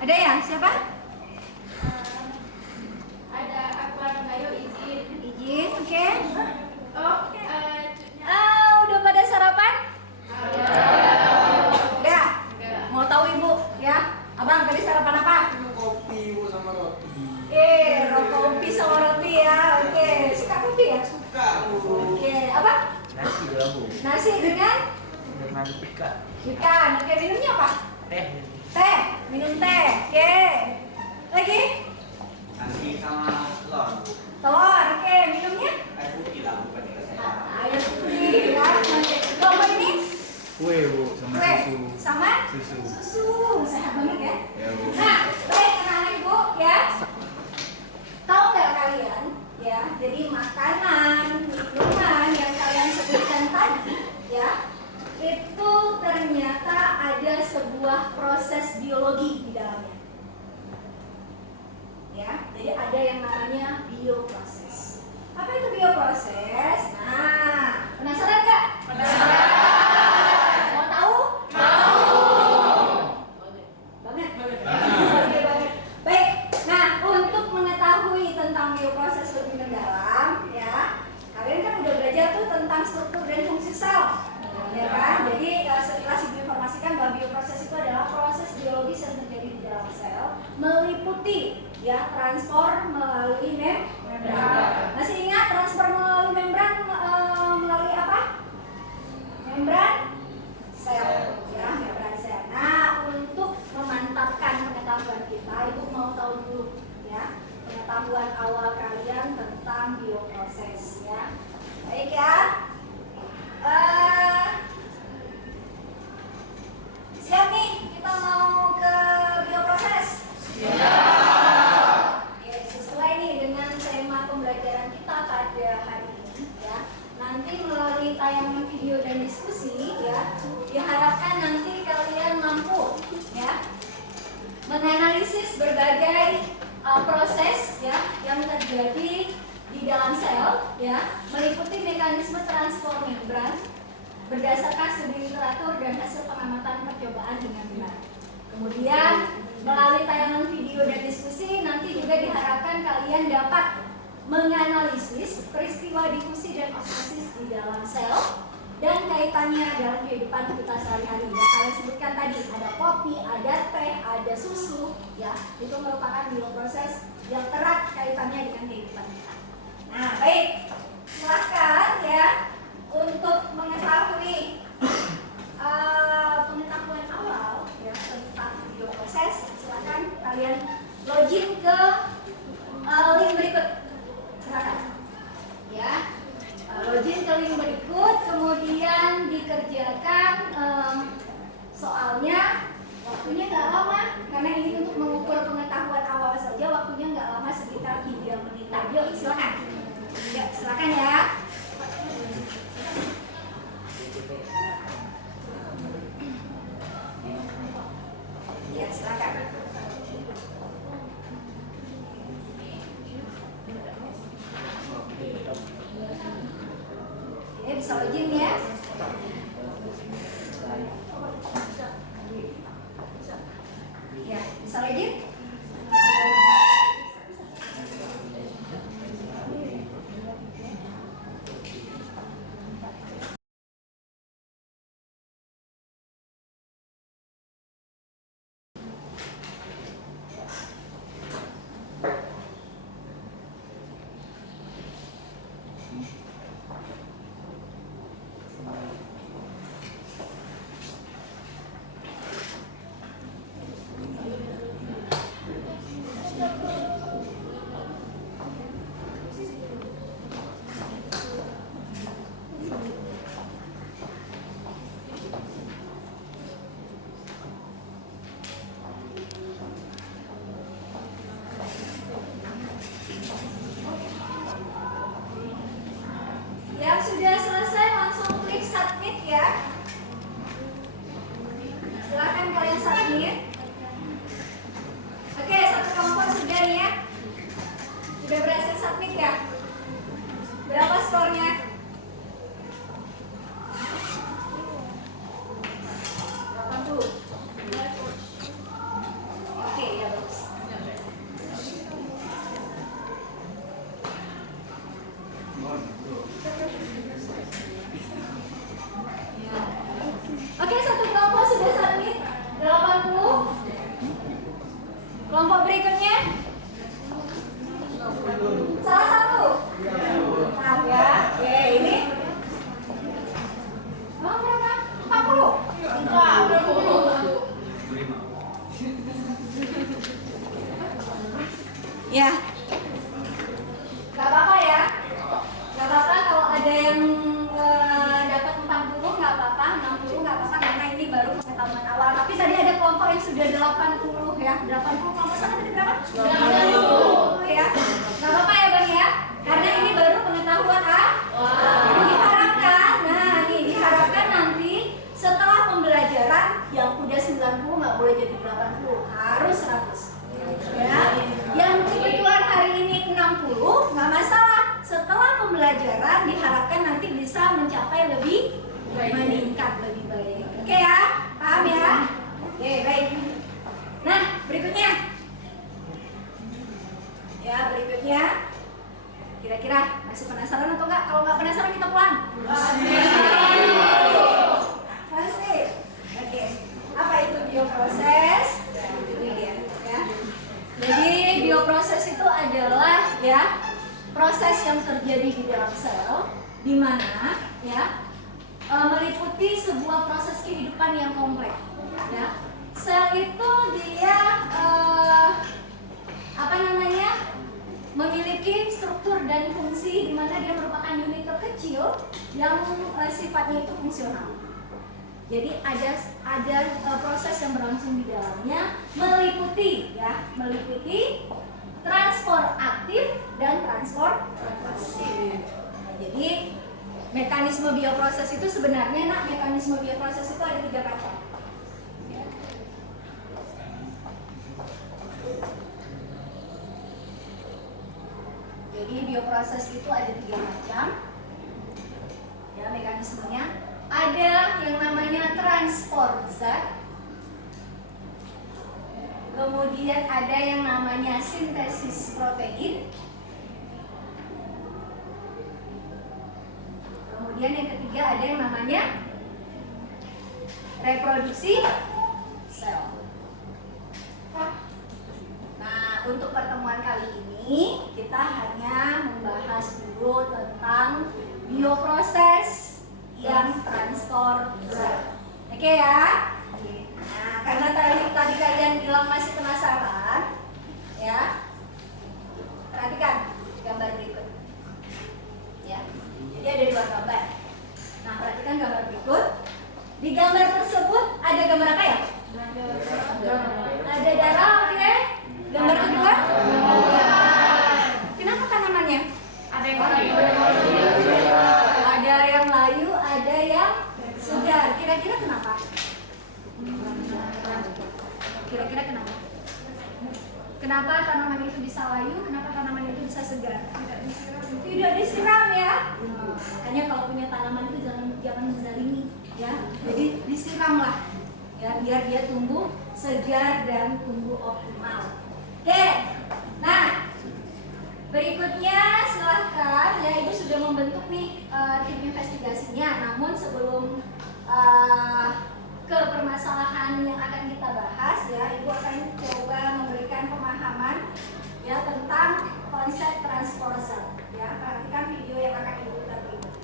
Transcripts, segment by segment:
Ada ya? Siapa? Ada Akbar Bayo izin. Izin, oke. Oh, Udah pada sarapan? ada. Udah. Mau tahu ibu ya? Abang tadi sarapan apa? Kopi bu sama roti. Kopi sama roti ya. Oke. Suka kopi ya? Suka bu. Oke. Apa? Nasi dulu bu. Nasi dengan Dengan ikan. ikan. Oke, minumnya apa? Teh. Teh. Minum teh. Oke. Lagi? Nasi sama telur bu. Telur. Oke, minumnya? Air putih lah bukan ikan saya. Air putih ya. Kalau ini? Kue bu sama Kue. susu. Sama? Susu. Susu. Sehat banget ya. Ya bu. Nah, baik anak-anak ibu ya. Tahu nggak kalian ya? Jadi makanan, minuman yang kalian sebutkan tadi ya, itu ternyata ada sebuah proses biologi di dalamnya. Ya, jadi ada yang namanya bioproses. Apa itu bioproses? Nah, penasaran nggak? Mau tahu? Banget. Oke, banget. Baik. Nah, untuk mengetahui tentang bioproses lebih mendalam, ya, kalian kan udah belajar tuh tentang struktur dan fungsi sel, ya kan? Jadi sekilas ibu informasikan bahwa bioproses itu adalah proses biologis yang terjadi di dalam sel, meliputi ya transfer melalui membran. Masih ingat transfer melalui membran melalui apa? Membran sel, ya, membran sel. Nah, untuk memantapkan pengetahuan kita, ibu mau tahu dulu ya pengetahuan awal kalian tentang bioproses ya. Baik ya. Siap nih, kita mau ke bioproses. Oke, sesuai nih dengan tema pembelajaran kita pada hari ini ya. Nanti melalui tayangan video dan diskusi ya, diharapkan nanti kalian mampu ya menganalisis berbagai proses ya yang terjadi di dalam sel ya, meliputi mekanisme transport membran berdasarkan studi literatur dan hasil pengamatan percobaan dengan benar. Kemudian melalui tayangan video dan diskusi nanti juga diharapkan kalian dapat menganalisis peristiwa difusi dan osmosis di dalam sel dan kaitannya dalam kehidupan kita sehari-hari. Ya, kalian sebutkan tadi ada kopi, ada teh, ada susu, ya itu merupakan bioproses yang erat kaitannya dengan kehidupan kita. Nah, baik, silakan ya untuk mengetahui pengetahuan awal ya tentang bioproses. Silakan kalian login ke link berikut. Silakan. Ya. Login ke link berikut, kemudian dikerjakan soalnya. Waktunya nggak lama, karena ini untuk mengukur pengetahuan awal saja. Waktunya nggak lama, sekitar 3 menit. Yuk, silakan. Yuk, silakan ya. Ya, silakan. Bisa login ya. Ya, bisa login. Yang sudah selesai langsung klik submit ya. Silakan kalian submit. Oke, satu kelompok sudah nih ya. Sudah berhasil submit ya. Berapa skornya? 80. Oke. Kelompok berikutnya? Salah satu? Maaf ya. Oke, ini. Oh, berapa? 40? Ya. Gak apa-apa ya. Gak apa-apa kalau ada yang dapat 40, gak apa-apa, 60 gak apa-apa karena ini baru pengetahuan awal. Tapi tadi ada kelompok yang sudah 80 ya. 80 kelompok sana tadi berapa? 90 ya. Gak apa-apa ya Bang ya. Karena ini baru pengetahuan diharapkan. Nah, nih diharapkan nanti setelah pembelajaran yang udah 90 nggak boleh jadi 80, harus 100. Ya. Yang kebetulan hari ini 60 nggak masalah. Setelah pembelajaran diharapkan nanti bisa mencapai lebih meningkat lebih baik. Oke ya, paham ya? Oke baik. Nah berikutnya, ya berikutnya, kira-kira masih penasaran atau enggak? Kalau nggak penasaran kita pulang. Masih. Oke. Apa itu bioproses? Ini dia. Ya. Jadi bioproses itu adalah ya proses yang terjadi di dalam sel, di mana ya meliputi sebuah proses kehidupan yang kompleks. Ya. Sel itu dia memiliki struktur dan fungsi di mana dia merupakan unit terkecil yang sifatnya itu fungsional. Jadi ada proses yang berlangsung di dalamnya meliputi transport aktif dan transport pasif. Jadi mekanisme bioproses itu sebenarnya mekanisme bioproses itu ada 3 macam. Jadi bioproses itu ada 3 macam. Ya, mekanismenya. Ada yang namanya transport zat. Kemudian ada yang namanya sintesis protein. Kemudian yang ketiga ada yang namanya reproduksi sel. Nah, untuk pertemuan kali ini kita hanya membahas dulu tentang bioproses yang transport zat. Oke ya? Nah, karena tadi kalian bilang masih penasaran, ya. Perhatikan gambar berikut. Ya. Jadi ada 2 gambar. Nah, perhatikan gambar berikut. Di gambar tersebut ada gambar apa ya? Ada darah, oke? Gambar kedua? Kenapa tanamannya? Ada yang layu. Ada yang layu, ada yang segar. Kira-kira kenapa? Kira-kira kenapa? Kenapa tanaman itu bisa layu? Kenapa tanaman itu bisa segar? Tidak disiram ya. Makanya kalau punya tanaman itu jangan menzalimi ya. Jadi disiramlah ya biar dia tumbuh segar dan tumbuh optimal. Oke. Nah, berikutnya silahkan ya, ibu sudah membentuk nih tim investigasinya. Namun sebelum ke permasalahan yang akan kita bahas ya, ibu akan coba memberikan pemahaman ya tentang konsep transport zat. Ya, perhatikan video yang akan ibu putar berikut.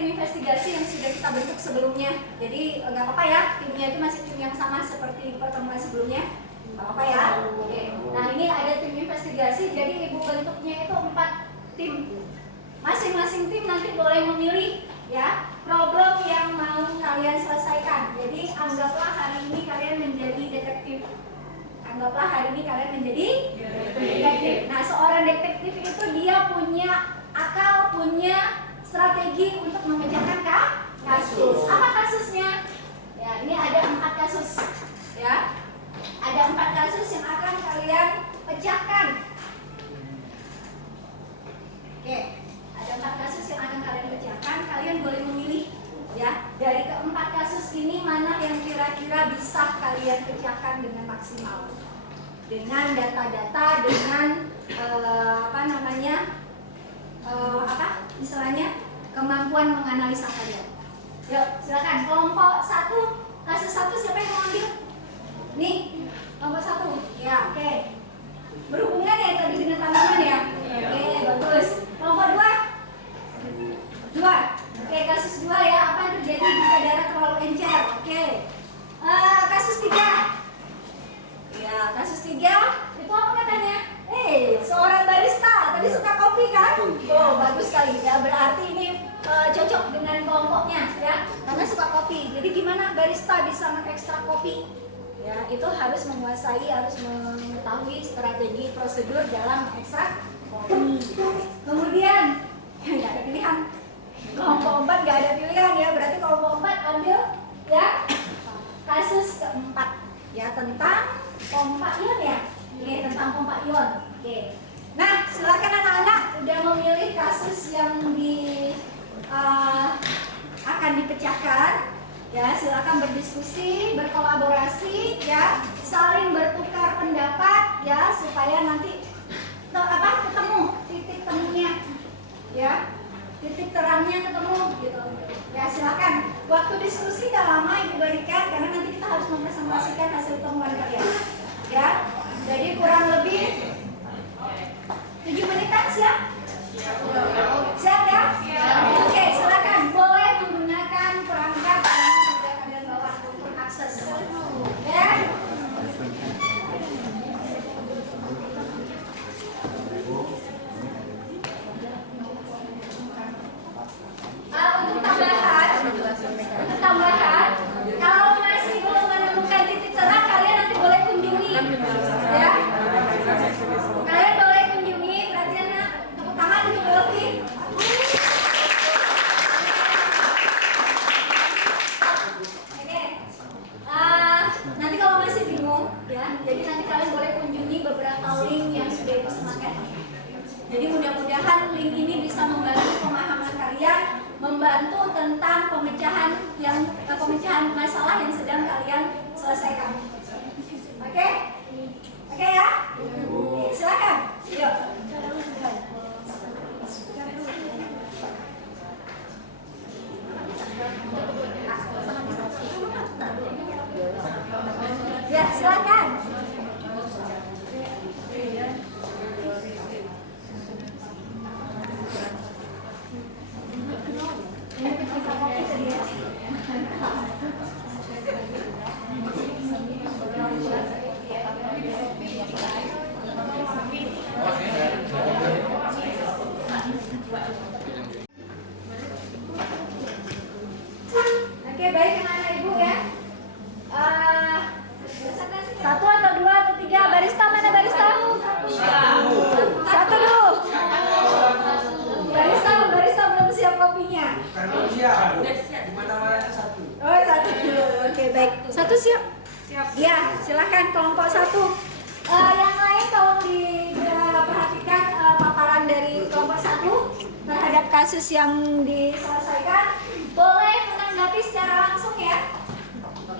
tim investigasi yang sudah kita bentuk sebelumnya. Jadi nggak apa-apa ya, timnya itu masih tim yang sama seperti pertemuan sebelumnya. Nggak apa-apa ya. Oke. Nah ini ada tim investigasi, jadi ibu bentuknya itu 4 tim. Masing-masing tim nanti boleh memilih ya problem yang mau kalian selesaikan. Jadi anggaplah hari ini kalian menjadi detektif. Anggaplah hari ini kalian menjadi detektif. Nah, seorang detektif itu dia punya akal, punya strategi untuk memecahkan kasus. Apa kasusnya? Ya, ini ada 4 kasus. Ya, ada 4 kasus yang akan kalian pecahkan. Oke, ada 4 kasus yang akan kalian pecahkan. Kalian boleh memilih. Ya, dari keempat kasus ini mana yang kira-kira bisa kalian pecahkan dengan maksimal, dengan data-data, dengan istilahnya kemampuan menganalisa kalian. Yuk, silakan kelompok 1, kasus 1 siapa yang mau ambil? Nih, kelompok 1. Ya, oke. Berhubungan ya tadi dengan tanaman ya? Oke, bagus. Kelompok 2. Oke, kasus 2 ya, apa yang terjadi jika darah terlalu encer? Oke. Kasus 3. Ya, kasus 3 itu apa katanya? Seorang barista tadi suka kopi kan? Oh, bagus sekali ya. Berarti ini cocok dengan kelompoknya ya, karena suka kopi. Jadi gimana barista bisa mengekstrak kopi? Ya, itu harus menguasai, harus mengetahui strategi prosedur dalam mengekstrak kopi. Kemudian nggak ada pilihan. Kelompok 4 nggak ada pilihan ya, berarti kelompok 4 ambil ya kasus keempat ya, tentang pompa ion ya. Oke, tentang pompa ion. Oke. Nah, silakan anak-anak udah memilih kasus yang akan dipecahkan. Ya, silakan berdiskusi, berkolaborasi ya, saling bertukar pendapat ya, supaya nanti ketemu titik temunya. Ya. Titik terangnya ketemu gitu. Ya, silakan. Waktu diskusi gak lama Ibu berikan karena nanti kita harus mempresentasikan hasil temuan kalian. Ya. Jadi kurang lebih 7 menitan, siap? Siap ya? Oke, silakan. Boleh menggunakan perangkat yang sudah kalian bawa untuk akses. Ya. Untuk tambahan, kalau masih belum menemukan titik terang, kalian nanti boleh kunjungi, ya. Kalian boleh kunjungi, perhatiannya, tepuk tangan untuk Belki. Oke, nanti kalau masih bingung, ya, jadi nanti kalian boleh kunjungi beberapa link yang sudah Ibu sematkan. Jadi mudah-mudahan link ini bisa membantu pemahaman kalian, membantu tentang pemecahan masalah yang sedang kalian selesaikan. Oke? Oke ya? Silakan. Yuk. Ya, silakan. Oke, baik anak-anak Ibu ya. 1 atau 2 atau 3 barista, mana barista? 1 dulu. Barista belum siap kopinya. Belum siap. Dimana-mana 1. Oh, 1 dulu. Oke, baik. 1 siap? Siap. Ya, silakan kelompok 1. Yang lain tolong diperhatikan paparan dari kelompok 1 terhadap kasus yang diselesaikan. Boleh menanggapi secara langsung ya.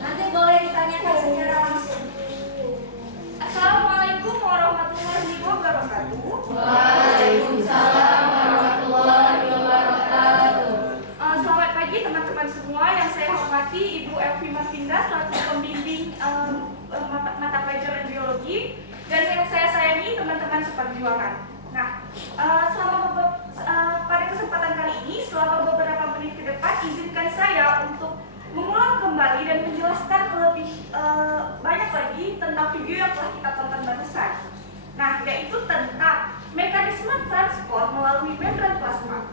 Nanti boleh ditanyakan secara langsung. Assalamualaikum warahmatullahi wabarakatuh. Waalaikumsalam warahmatullahi wabarakatuh. Selamat pagi teman-teman semua yang saya hormati Ibu Elvi Martinda selaku pembimbing mata pelajaran biologi, dan yang saya sayangi teman-teman seperjuangan. Nah, pada kesempatan kali ini selama beberapa menit ke depan izinkan saya untuk mengulang kembali dan menjelaskan lebih banyak lagi tentang video yang telah kita tonton barusan. Nah, yaitu tentang mekanisme transport melalui membran plasma.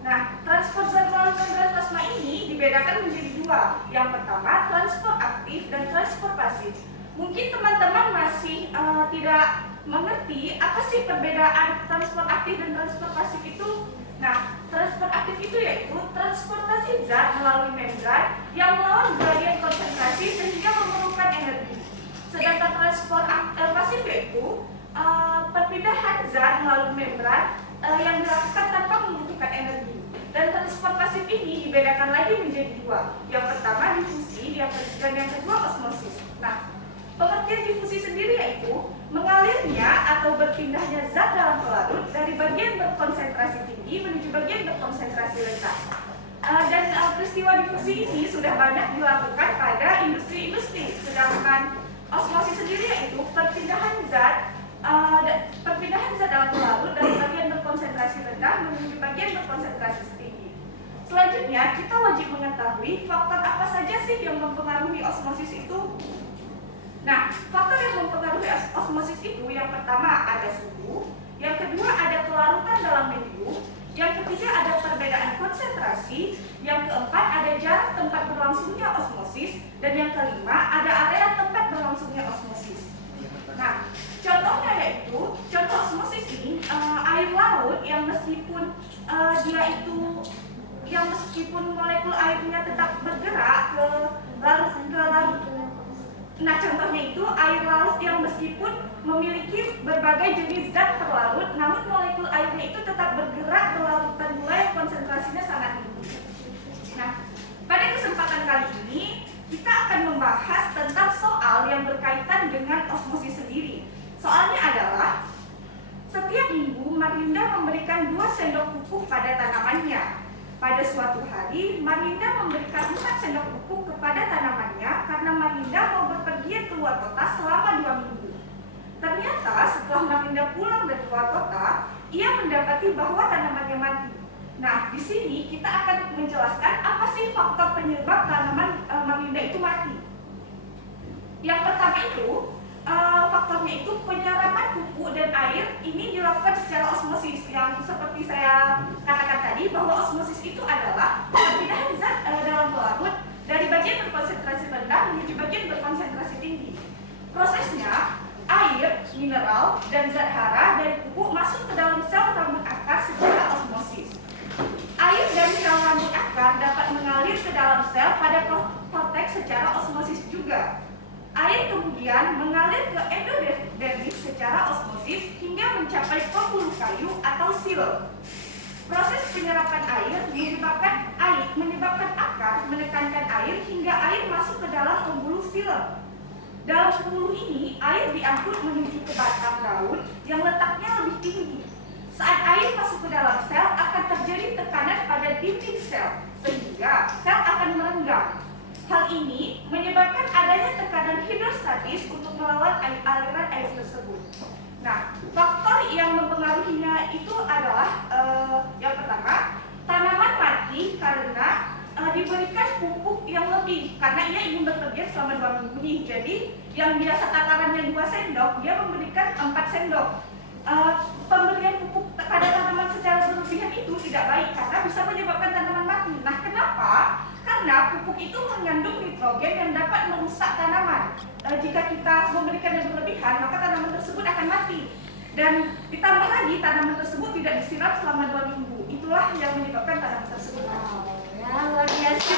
Nah, transport zat melalui membran plasma ini dibedakan menjadi dua. Yang pertama, transport aktif dan transport pasif. Mungkin teman-teman masih tidak mengerti apa sih perbedaan transport aktif dan transport pasif itu. Nah, transport aktif itu yaitu transportasi zat melalui membran yang melawan gradien konsentrasi sehingga memerlukan energi. Sedangkan transport pasif yaitu perpindahan zat melalui membran yang dilakukan tanpa membutuhkan energi. Dan transport pasif ini dibedakan lagi menjadi dua. Yang pertama difusi dan yang kedua osmosis. Nah, pengertian difusi sendiri yaitu mengalirnya atau berpindahnya zat dalam pelarut dari bagian berkonsentrasi tinggi menuju bagian berkonsentrasi rendah. Dan peristiwa difusi ini sudah banyak dilakukan pada industri-industri. Sedangkan osmosis sendiri yaitu perpindahan zat dalam pelarut dari bagian berkonsentrasi rendah menuju bagian berkonsentrasi tinggi. Selanjutnya, kita wajib mengetahui faktor apa saja sih yang mempengaruhi osmosis itu. Nah, faktor yang mempengaruhi osmosis itu yang pertama ada suhu, yang kedua ada kelarutan dalam medium, yang ketiga ada perbedaan konsentrasi, yang keempat ada jarak tempat berlangsungnya osmosis, dan yang kelima ada area tempat berlangsungnya osmosis. Nah, contohnya yaitu, contoh osmosis ini air laut yang meskipun meskipun molekul airnya tetap bergerak ke larut. Nah, contohnya itu air laut yang meskipun memiliki berbagai jenis zat terlarut, namun molekul airnya itu tetap bergerak ke larutan gula yang konsentrasinya sangat tinggi. Nah, pada kesempatan kali ini kita akan membahas tentang soal yang berkaitan dengan osmosis sendiri. Soalnya adalah setiap minggu Marlinda memberikan 2 sendok pupuk pada tanamannya. Pada suatu hari, Marlinda memberikan 4 sendok pupuk kepada tanamannya karena Marlinda mau berpergian keluar kota selama 2 minggu. Ternyata setelah Marlinda pulang dari luar kota, ia mendapati bahwa tanamannya mati. Nah, di sini kita akan menjelaskan apa sih faktor penyebab tanaman Marlinda itu mati. Yang pertama itu, faktornya itu penyerapan pupuk dan air ini dilakukan secara osmosis. Yang seperti saya katakan tadi bahwa osmosis itu adalah perpindahan zat dalam pelarut dari bagian berkonsentrasi rendah menuju bagian berkonsentrasi tinggi. Prosesnya, air, mineral, dan zat hara dari pupuk masuk ke dalam sel rambut akar secara osmosis. Air dan sel rambut akar dapat mengalir ke dalam sel pada korteks secara osmosis juga. Air kemudian mengalir ke endodermis secara osmosis hingga mencapai pembuluh kayu atau xilem. Proses penyerapan air menyebabkan akar menekankan air hingga air masuk ke dalam pembuluh xilem. Dalam pembuluh ini, air diangkut menuju ke batang daun yang letaknya lebih tinggi. Saat air masuk ke dalam sel, akan terjadi tekanan pada dinding sel, sehingga sel akan merenggang. Hal ini menyebabkan adanya tekanan hidrostatis untuk melawan aliran air tersebut. Nah, faktor yang mempengaruhinya itu adalah yang pertama, tanaman mati karena diberikan pupuk yang lebih karena ia ingin bepergian selama 2 minggu nih. Jadi yang biasa takarannya 2 sendok, dia memberikan 4 sendok. Pemberian pupuk pada tanaman secara berlebihan itu tidak baik karena bisa menyebabkan tanaman mati. Nah, kenapa? Karena pupuk itu mengandung nitrogen yang dapat merusak tanaman. Jika kita memberikan yang berlebihan, maka tanaman tersebut akan mati. Dan ditambah lagi, tanaman tersebut tidak disiram selama 2 minggu. Itulah yang menyebabkan tanaman tersebut mati. Ya, luar biasa.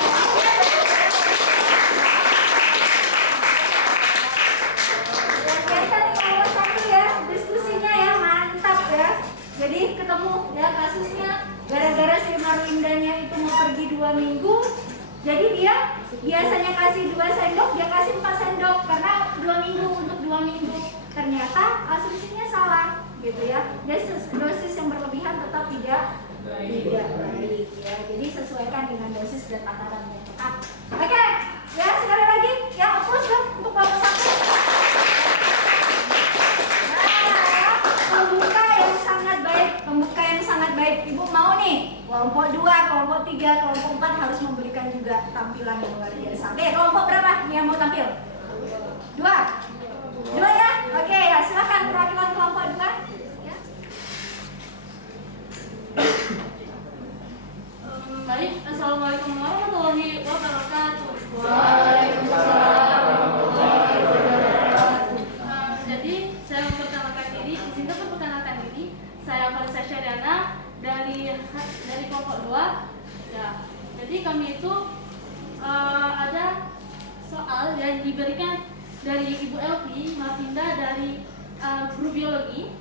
Luar biasa nih nomor 1 ya, diskusinya ya, mantap ya. Jadi ketemu ya kasusnya, gara-gara si Marlindanya itu mau pergi 2 minggu. Jadi dia biasanya kasih 2 sendok, dia kasih 4 sendok karena 2 minggu untuk 2 minggu. Ternyata asumsinya salah, gitu ya. Jadi dosis yang berlebihan tetap tidak baik ya. Jadi sesuaikan dengan dosis dan takaran yang tepat. Oke, ya sekali lagi yang opus ya untuk kelompok 1. Nah, pembuka yang sangat baik, Ibu mau nih kelompok 2 kelompok 3, kelompok 4 harus memberikan juga tampilan yang luar biasa. Oke, kelompok berapa yang mau tampil? 2? 2 ya? Oke, ya silakan perwakilan kelompok 2. Ya. Baik, Assalamualaikum warahmatullahi wabarakatuh. Waalaikumsalam warahmatullahi wabarakatuh. Jadi saya memperkenalkan diri, izinkan memperkenalkan diri. Saya Farisa Syariana dari kelompok 2. Ya, jadi kami itu ada soal yang diberikan dari Ibu Elvi Mafinda dari guru biologi.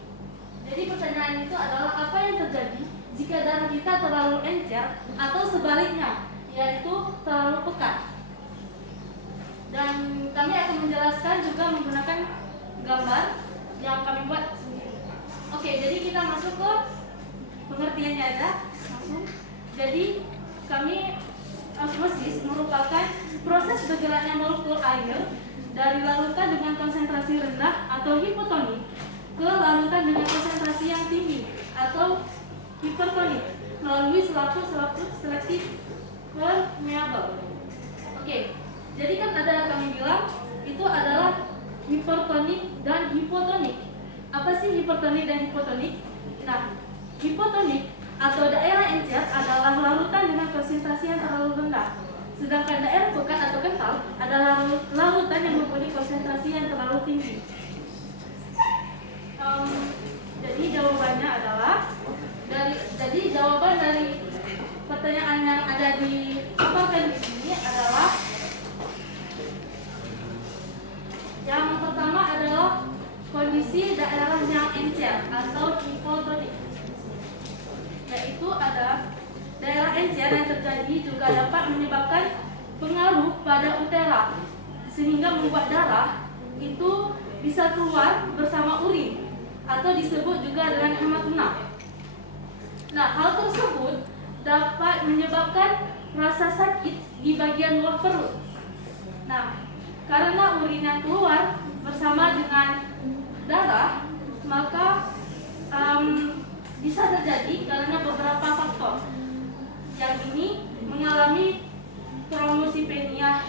Jadi pertanyaan itu adalah apa yang terjadi jika darah kita terlalu encer atau sebaliknya, yaitu terlalu pekat. Dan kami akan menjelaskan juga menggunakan gambar yang kami buat sendiri. Oke, jadi kita masuk ke pengertiannya aja langsung. Jadi kami osmosis merupakan proses bergeraknya molekul air dari larutan dengan konsentrasi rendah atau hipotonik ke larutan dengan konsentrasi yang tinggi atau hipertonik melalui selaput selektif permeable. Oke, jadi kan ada kami bilang itu adalah hipertonik dan hipotonik. Apa sih hipertonik dan hipotonik? Nah, hipotonik atau daerah encer adalah larutan dengan konsentrasi yang terlalu rendah. Sedangkan daerah pekat atau kental adalah larutan yang mempunyai konsentrasi yang terlalu tinggi. Jadi jawabannya adalah jawaban dari pertanyaan yang ada di paparan di sini adalah yang pertama adalah kondisi daerah yang encer atau hipotonik, yaitu ada daerah encer yang terjadi juga dapat menyebabkan pengaruh pada utera sehingga membuat darah itu bisa keluar bersama urin atau disebut juga dengan hematoma. Nah, hal tersebut dapat menyebabkan rasa sakit di bagian bawah perut. Nah, karena urin yang keluar bersama dengan darah, maka bisa terjadi karena beberapa faktor. Yang ini mengalami trombosipenia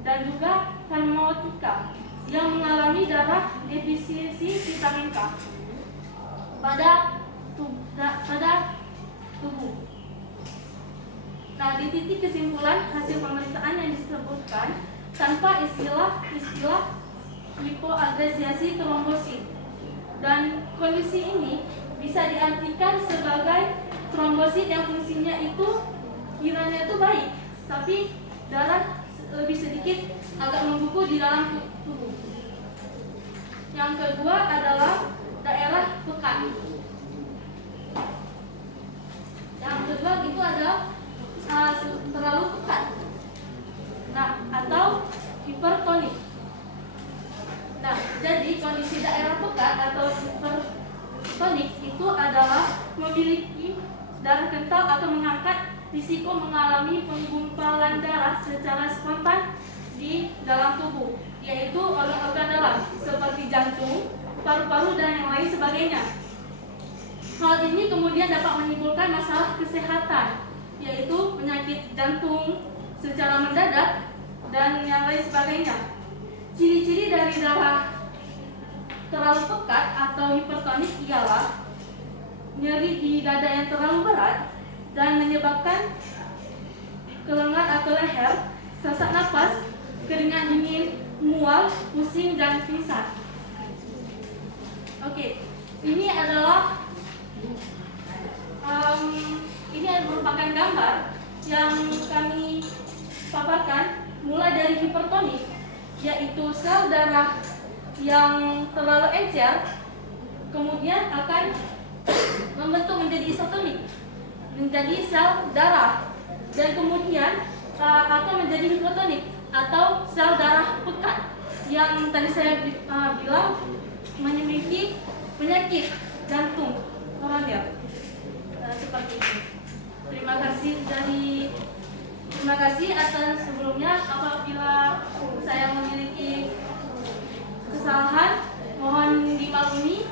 dan juga hemotika yang mengalami darah defisiensi vitamin K pada tubuh. Nah, di titik kesimpulan hasil pemeriksaan yang disebutkan tanpa istilah hipoagresiasi trombosit, dan kondisi ini bisa diartikan sebagai trombosit yang fungsinya itu kiranya itu baik, tapi darah lebih sedikit agak membeku di dalam tubuh. Yang kedua adalah daerah pekat. Yang kedua itu adalah terlalu pekat. Nah, atau hipertonik. Nah, jadi kondisi daerah pekat atau hipertonik itu adalah memiliki darah kental atau mengangkat risiko mengalami penggumpalan darah secara spontan di dalam tubuh, yaitu organ-organ dalam seperti jantung, paru-paru, dan yang lain sebagainya. Hal ini kemudian dapat menimbulkan masalah kesehatan, yaitu penyakit jantung secara mendadak dan yang lain sebagainya. Ciri-ciri dari darah terlalu pekat atau hipertonik ialah nyeri di dada yang terlalu berat dan menyebabkan kelengan atau leher, sesak napas, keringat dingin, mual, pusing, dan pingsan. Oke, ini adalah merupakan gambar yang kami paparkan mulai dari hipertonik, yaitu sel darah yang terlalu encer kemudian akan membentuk menjadi isotonik, menjadi sel darah, dan kemudian akan menjadi hipotonik atau sel darah pekat yang tadi saya bilang memiliki penyakit jantung koroner seperti itu. Terima kasih atas sebelumnya. Apabila saya memiliki kesalahan, mohon dimaklumi.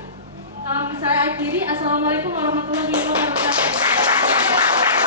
Saya akhiri. Assalamualaikum warahmatullahi wabarakatuh.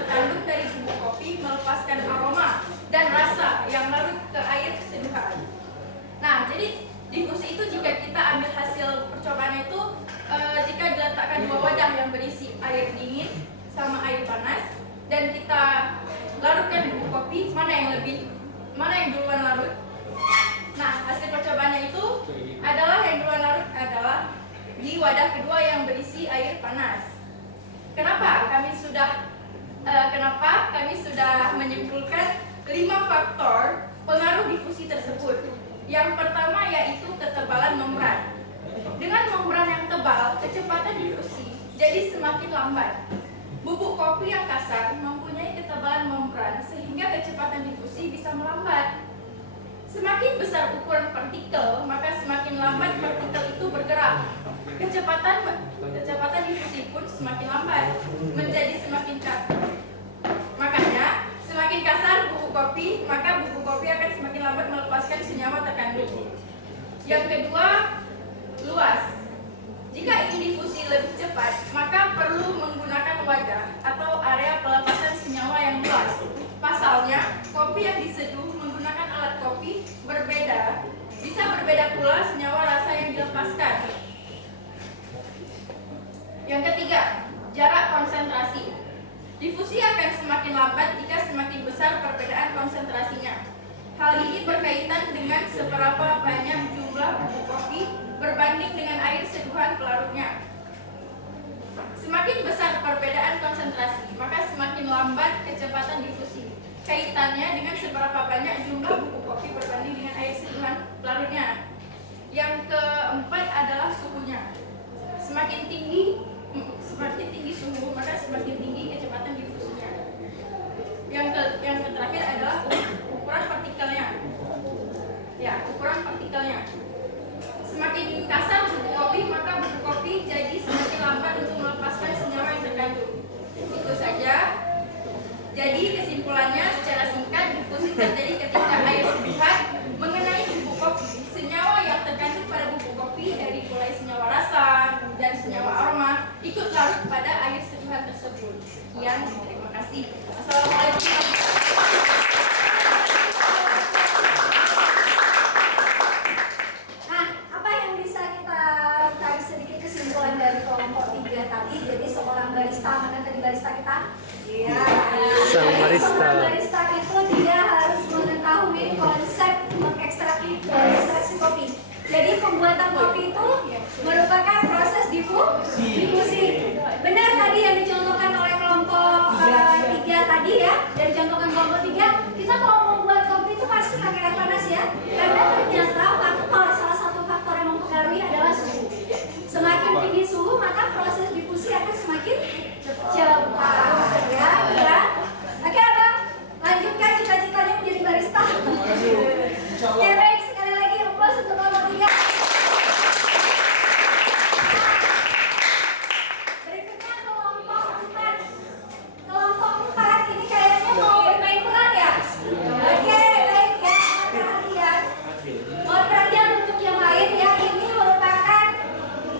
terkandung dari bubuk kopi melepaskan aroma dan rasa yang larut ke air seduhan. Nah, jadi difusi itu jika kita ambil hasil percobaan itu jika diletakkan dua wadah yang berisi air dingin sama air panas dan kita larutkan bubuk kopi, mana yang duluan larut? Nah, hasil percobaannya itu adalah yang duluan larut adalah di wadah kedua yang berisi air panas. Kenapa kami sudah menyimpulkan 5 faktor pengaruh difusi tersebut. Yang pertama yaitu ketebalan membran. Dengan membran yang tebal, kecepatan difusi jadi semakin lambat. Bubuk kopi yang kasar mempunyai ketebalan membran sehingga kecepatan difusi bisa melambat. Semakin besar ukuran partikel, maka semakin lambat partikel itu bergerak. Kecepatan difusi pun semakin lambat, menjadi semakin kasar. Makanya, semakin kasar bubuk kopi, maka bubuk kopi akan semakin lambat melepaskan senyawa terkandung. Yang kedua, luas. Jika ingin difusi lebih cepat, maka perlu menggunakan wadah atau area pelepasan senyawa yang luas. Pasalnya, kopi yang diseduh menggunakan alat kopi bisa berbeda pula senyawa rasa yang dilepaskan. Yang ketiga, jarak konsentrasi. Difusi akan semakin lambat jika semakin besar perbedaan konsentrasinya. Hal ini berkaitan dengan seberapa banyak jumlah bubuk kopi berbanding dengan air seduhan pelarutnya. Semakin besar perbedaan konsentrasi, maka semakin lambat kecepatan difusi. Kaitannya dengan seberapa banyak jumlah bubuk kopi berbanding dengan air seduhan pelarutnya. Yang keempat adalah suhunya. Semakin tinggi suhu, maka semakin tinggi kecepatan difusinya. Yang terakhir adalah ukuran partikelnya. Ya, ukuran partikelnya. Semakin kasar bubuk kopi, maka bubuk kopi jadi semakin lambat untuk melepaskan senyawa yang terkandung. Itu saja. Jadi kesimpulannya secara singkat, difusi terjadi ketika air seduhan mengenai bubuk kopi. Senyawa yang terkandung pada bubuk kopi dari mulai senyawa rasa dan senyawa aroma ikut larut pada air seduhan tersebut. Sekian, terima kasih. Assalamualaikum. Nah, apa yang bisa kita tarik sedikit kesimpulan dari kelompok 3 tadi? Jadi seorang barista, mana tadi barista kita? Iya. Sang barista. Seorang barista itu dia harus mengetahui konsep ekstraksi kopi. Jadi pembuatan kopi itu merupakan proses difusi. Benar tadi yang dicontohkan oleh kelompok 3 tadi ya. Dari contohkan kelompok 3, kita kalau membuat kopi itu pasti pakai air panas ya. Karena ternyata salah satu faktor yang mempengaruhi adalah suhu. Semakin tinggi suhu, maka proses difusi akan semakin cepat ya. Oke abang, lanjutkan cita-citanya menjadi barista. Oke baik, sekali lagi aplaus untuk kelompok 3. Berikutnya kelompok 4. Kelompok 4 ini kayaknya mau bermain peran ya. Oke baik ya, perhatian. Mohon perhatian untuk yang lain ya. Ini merupakan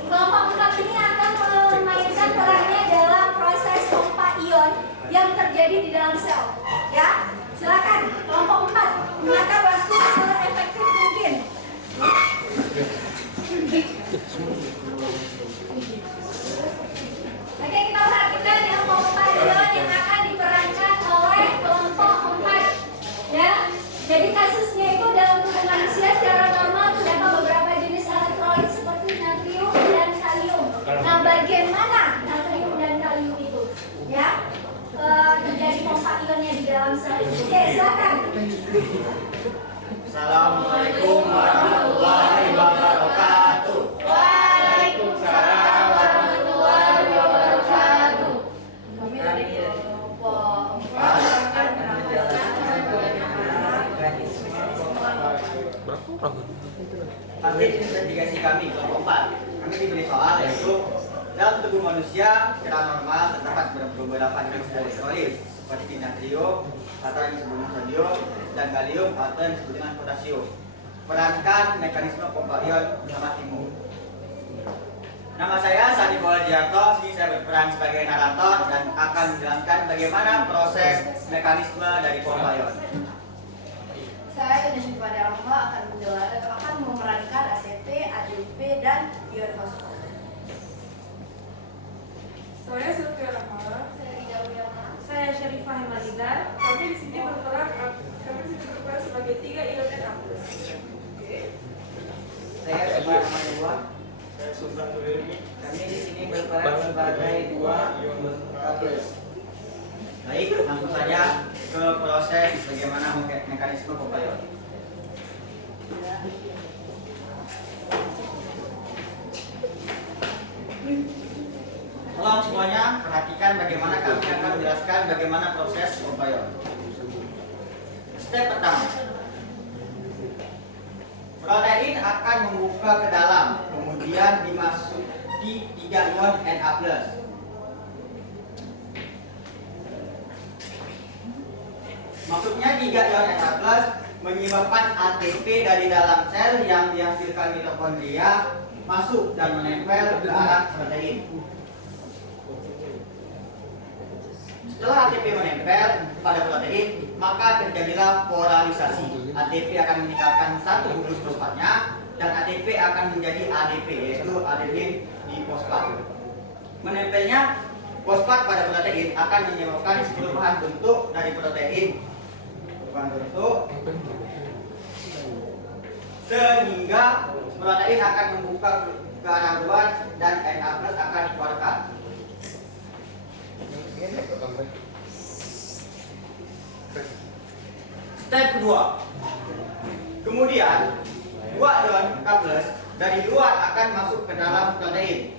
kelompok 4 ini akan memainkan perannya dalam proses pompa ion yang terjadi di dalam sel. Ya, silakan kelompok 4 gunakan waktu seefektif mungkin. Oke, kita perhatikan ya pompa ion yang akan diperankan oleh kelompok 4. Ya, jadi kasusnya itu dalam tubuh manusia secara normal terdapat beberapa jenis elektrolit seperti natrium dan kalium. Nah, bagian mana natrium dan kalium itu? Ya, terjadi pompa ionnya di dalam sel. Oke, silakan. Assalamualaikum warahmatullahi wabarakatuh. Waalaikumsalam warahmatullahi wabarakatuh. Kami dari kelompok 4 akan Hasil investigasi kami kelompok 4, kami diberi soal yaitu dalam tubuh manusia secara normal terdapat beberapa jenis elektrolit seperti natrium atau yang disebut dengan sodium dan kalium atau yang disebut dengan potasium. Perankan mekanisme pompa ion bersama timu. Nama saya Sandi Bolardiarto, sini saya berperan sebagai narator dan akan menjelaskan bagaimana proses mekanisme dari pompa ion. Saya Indonesia Padarama akan memerankan ATP, ADP, dan ion fosfor. Saya Sylvia Rahmawati. Saya Rida Wiyana. Saya Syarifah Hemalidar. Kami di sini berperan sebagai 3 ion Na+. Saya Semar Amadua. Saya Sultan Sudirmi. Kami di sini berperan sebagai 2 ion K+. Baik, langsung saja ke proses bagaimana mekanisme pompa ion. Tolong semuanya perhatikan bagaimana kami akan menjelaskan bagaimana proses pompa ion. Step pertama, protein akan membuka ke dalam, kemudian dimasuki 3 ion Na+. Maksudnya 3 ion Na+ menyebabkan ATP dari dalam sel yang dihasilkan mitokondria masuk dan menempel ke arah protein. Setelah ATP menempel pada protein, maka terjadilah polarisasi. ATP akan meninggalkan satu hidrus fosfatnya dan ATP akan menjadi ADP, yaitu adenin difosfat. Menempelnya fosfat pada protein akan menyebabkan perubahan bentuk dari protein, sehingga protein akan membuka ke arah luar dan Na+ akan dikeluarkan. Step kedua, kemudian 2 ion K+ dari luar akan masuk ke dalam protein.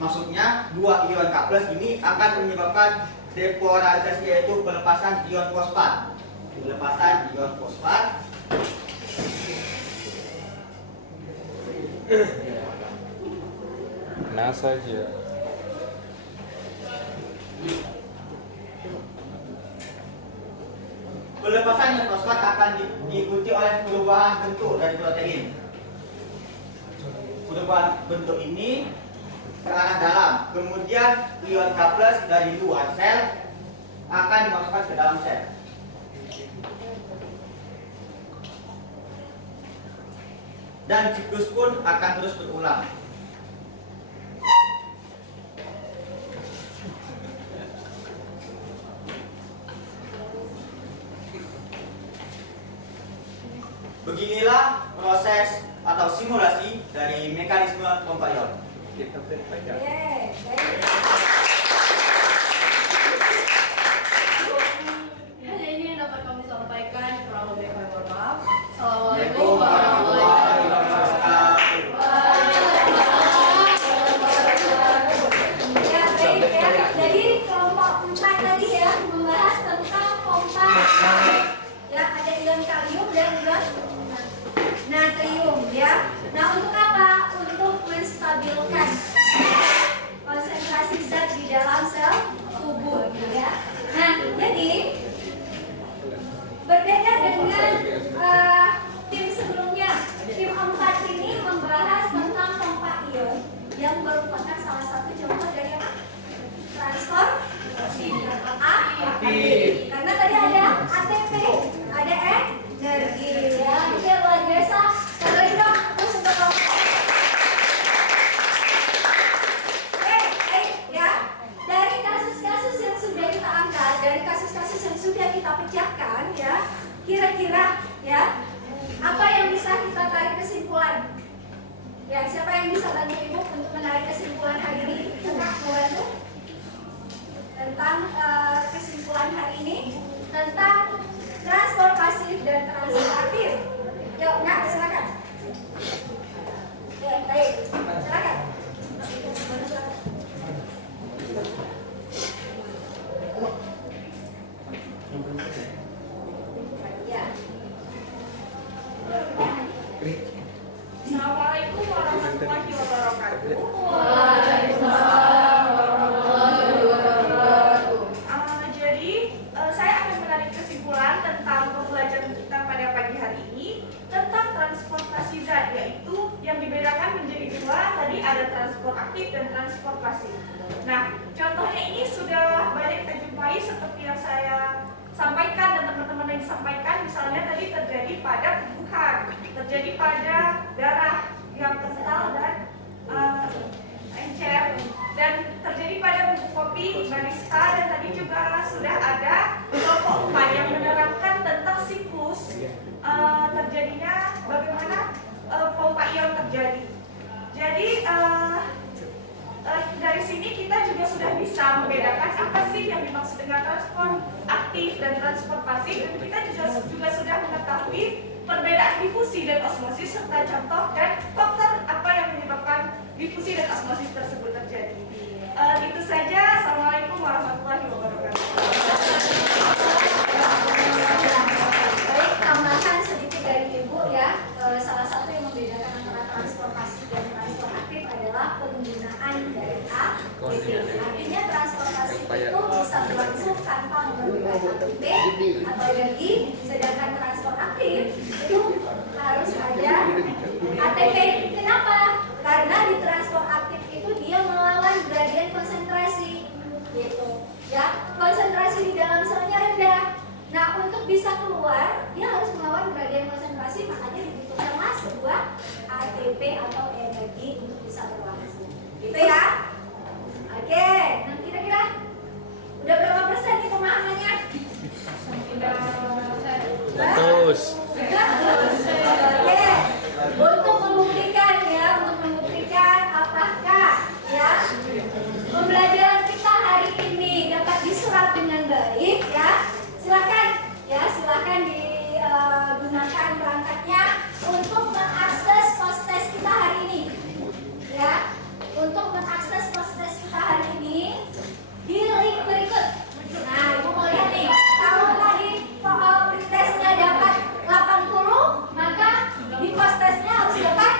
Maksudnya 2 ion K+ ini akan menyebabkan depolarisasi, yaitu pelepasan ion fosfat. Pelepasan ion fosfat Nah saja. Pelepasan ion fosfat akan diikuti oleh perubahan bentuk dari protein. Perubahan bentuk ini ke arah dalam, kemudian ion K+ dari luar sel akan dimasukkan ke dalam sel. Dan siklus pun akan terus berulang. Beginilah proses atau simulasi dari mekanisme pompa ion. Yeay, baik. Hanya ini yang dapat kami sampaikan. Kurang lebih kami mohon maaf. Assalamualaikum Assalamualaikum warahmatullahi warahmatullahi wabarakatuh. Ya, baik ya. Jadi kelompok 4 tadi ya membahas tentang pompa. Ya, ada ion kalium dan ion natrium ya. Nah, untuk apa? Untuk menstabilkan konsentrasi zat di dalam sel tubuh ya. Nah, jadi berbeda dengan tim sebelumnya, tim 4 ini membahas tentang pompa ion yang merupakan salah satu contoh dari apa? Transfer aktif. Karena tadi ada ATP, ada energi ya. Ini luar biasa. Kalau ini dong, terus untuk kelompok. Ya. Dari kasus-kasus yang sudah kita angkat, dari kasus-kasus yang sudah kita pecahkan ya, kira-kira ya, apa yang bisa kita tarik kesimpulan? Ya, siapa yang bisa bantu Ibu untuk menarik kesimpulan hari ini? Membantu tentang kesimpulan hari ini tentang transfer pasif dan transfer aktif. Yuk, Kak, silakan. Ya, baik, silakan. Ya. Assalamualaikum warahmatullahi wabarakatuh. Jadi saya akan menarik kesimpulan tentang pembelajaran kita pada pagi hari ini tentang transportasi zat, yaitu yang dibedakan menjadi Pasir. Nah, contohnya ini sudah banyak kita jumpai seperti yang saya sampaikan dan teman-teman yang disampaikan, misalnya tadi terjadi pada tubuhan, terjadi pada darah yang kental dan encer, dan terjadi pada bubuk kopi barista, dan tadi juga sudah ada kelompok 4 yang menerangkan tentang siklus terjadinya bagaimana pompa ion terjadi. Jadi dari sini kita juga sudah bisa membedakan apa sih yang dimaksud dengan transport aktif dan transport pasif, dan kita juga sudah mengetahui perbedaan difusi dan osmosis serta contoh dan faktor apa yang menyebabkan difusi dan osmosis tersebut terjadi. Itu saja. Assalamualaikum warahmatullahi wabarakatuh. Baik, tambahan sedikit dari Ibu ya. Salah satu yang membedakan antara transportasi dan transport aktif adalah penggunaan dari ATP. Artinya transportasi itu bisa berlangsung tanpa memerlukan ATP atau energi, sedangkan transport aktif itu harus ada ATP. Kenapa? Karena di transport aktif itu dia melawan gradien konsentrasi, gitu. Ya, konsentrasi di dalam selnya rendah. Nah, untuk bisa keluar, dia harus melawan gradien konsentrasi, makanya dibutuhkanlah sebuah ATP atau energi untuk bisa berlangsung. Gitu ya? Oke, nah kira-kira udah berapa persen nih pemahamannya? 100. Oke, untuk membuktikan ya, apakah ya pembelajaran kita hari ini dapat diserap dengan baik ya, silakan digunakan perangkatnya untuk mengakses post-test kita hari ini ya. Untuk mengakses post-test kita hari ini di link berikut. Nah, Ibu mau lihat nih, kalau tadi pretestnya dapat 80, maka di post-testnya harus dapat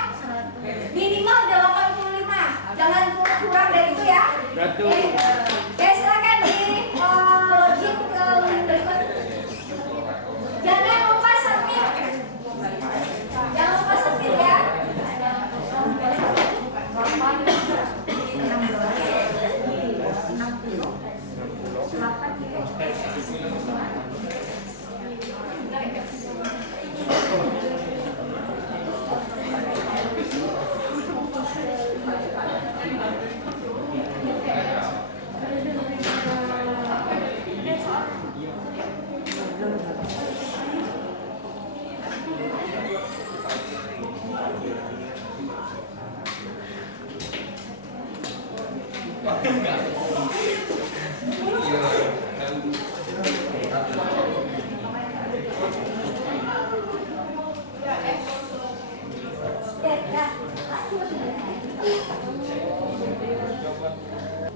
minimal 85. Jangan kurang dari itu ya. Oke, silakan di login ke link berikut. Jangan lupa submit. Jangan lupa submit ya.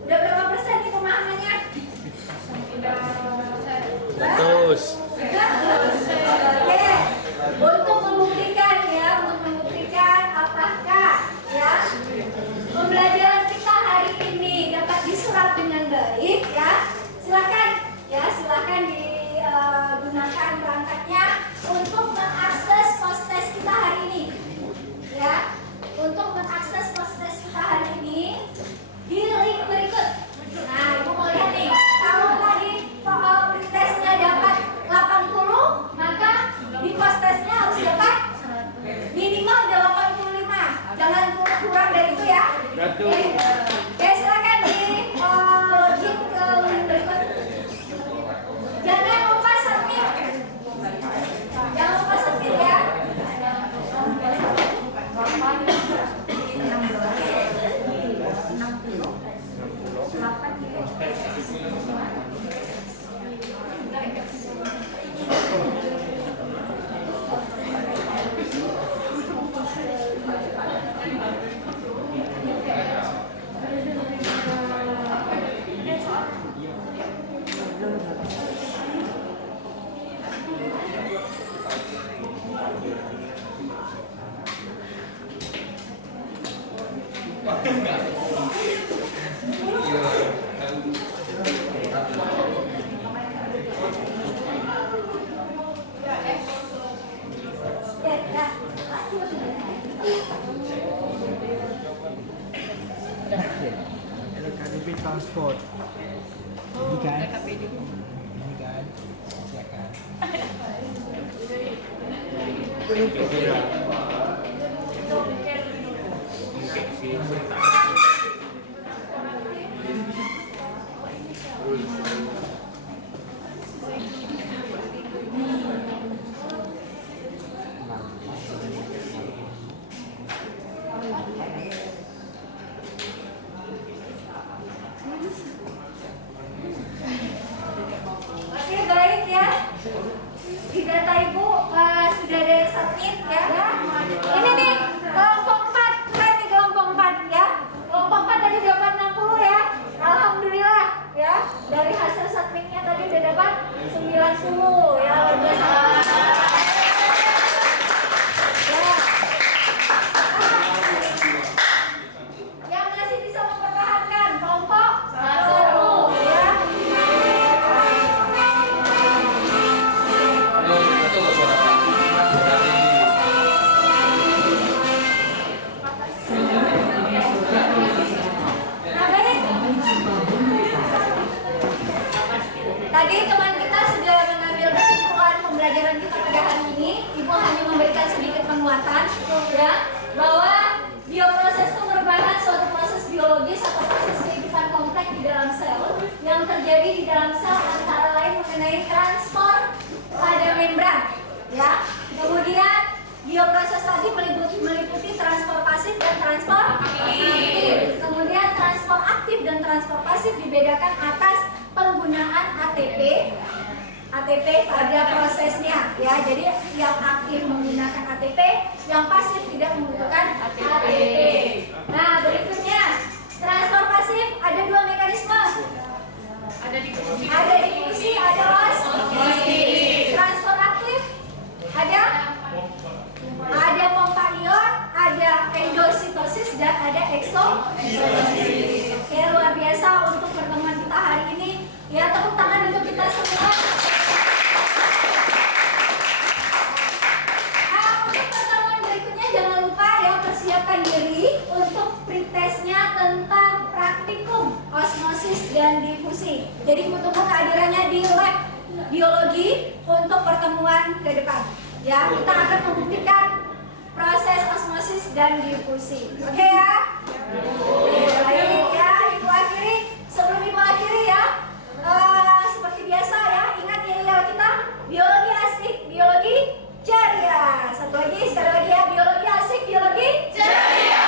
Udah berapa persen nih pemahamannya? 100. Oke, untuk membuktikan apakah ya pembelajaran kita hari ini dapat diserap dengan baik ya, silakan digunakan perangkatnya untuk mengakses post-test kita hari ini ya. Untuk mengakses post-test kita hari ini di link berikut. Nah, Ibu mau lihat nih, kalau tadi pretestnya dapat 80, maka di post-testnya harus dapat minimal 85. Jangan kurang dari itu ya. Oke, silakan di login ke link berikut. Jangan lupa submit. Jangan lupa submit ya. kan? KPD. Ini kan, silakan. Oke, baik ya. Di data Ibu sudah ada yang submit ya. Ini nih kelompok 4, keren nih kelompok 4 ya. Kelompok 4 tadi dapat 60 ya. Alhamdulillah ya. Dari hasil submitnya tadi udah dapat 90 ya. Luar biasa. Ya. Yang masih bisa mempertahankan kelompok 1 ya. Nah, baik. Tadi teman kita sudah mengambil kesimpulan pembelajaran kita pada hari ini. Ibu hanya memberikan sedikit penguatan ya, bahwa bioproses itu merupakan suatu proses biologis atau proses kehidupan kompleks di dalam sel yang terjadi di dalam sel, antara lain mengenai transport pada membran ya. Kemudian bioproses tadi meliputi transport pasif dan transport aktif. Kemudian transport aktif dan transport pasif dibedakan atas penggunaan ATP pada prosesnya ya. Jadi yang aktif menggunakan ATP, yang pasif tidak membutuhkan ATP. Nah, berikutnya transport pasif ada 2 mekanisme. Ada Difusi, ada osmosis. Transport aktif ada pompa ion, ada endositosis dan ada exositosis. Oke, luar biasa untuk pertemuan kita hari ini. Ya, tepuk tangan untuk kita semua. Untuk pertemuan berikutnya jangan lupa ya, persiapkan diri untuk pretestnya tentang praktikum osmosis dan difusi. Jadi tunggu kehadirannya di lab biologi untuk pertemuan ke depan. Ya, kita akan membuktikan proses osmosis dan difusi. Oke ya? Baik ya, Ibu akhiri. Sebelum Ibu akhiri ya, seperti biasa ya, ingat ya kita biologi asik, biologi ceria. Satu lagi, sekali lagi ya, biologi asik, biologi ceria.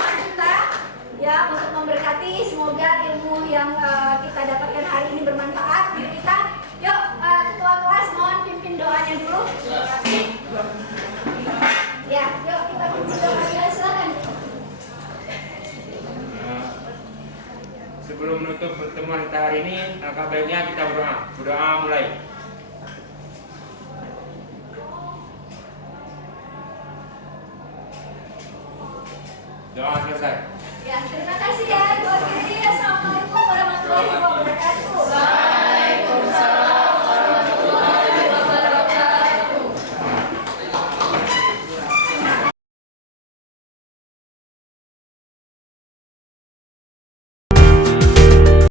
Kita ya untuk memberkati, semoga ilmu yang kita dapatkan hari ini bermanfaat bagi kita. Yuk, ketua kelas mohon pimpin doanya dulu. Ya, yuk kita pimpin doanya, silakan. Sebelum menutup pertemuan kita hari ini, alangkah baiknya kita berdoa. Berdoa mulai.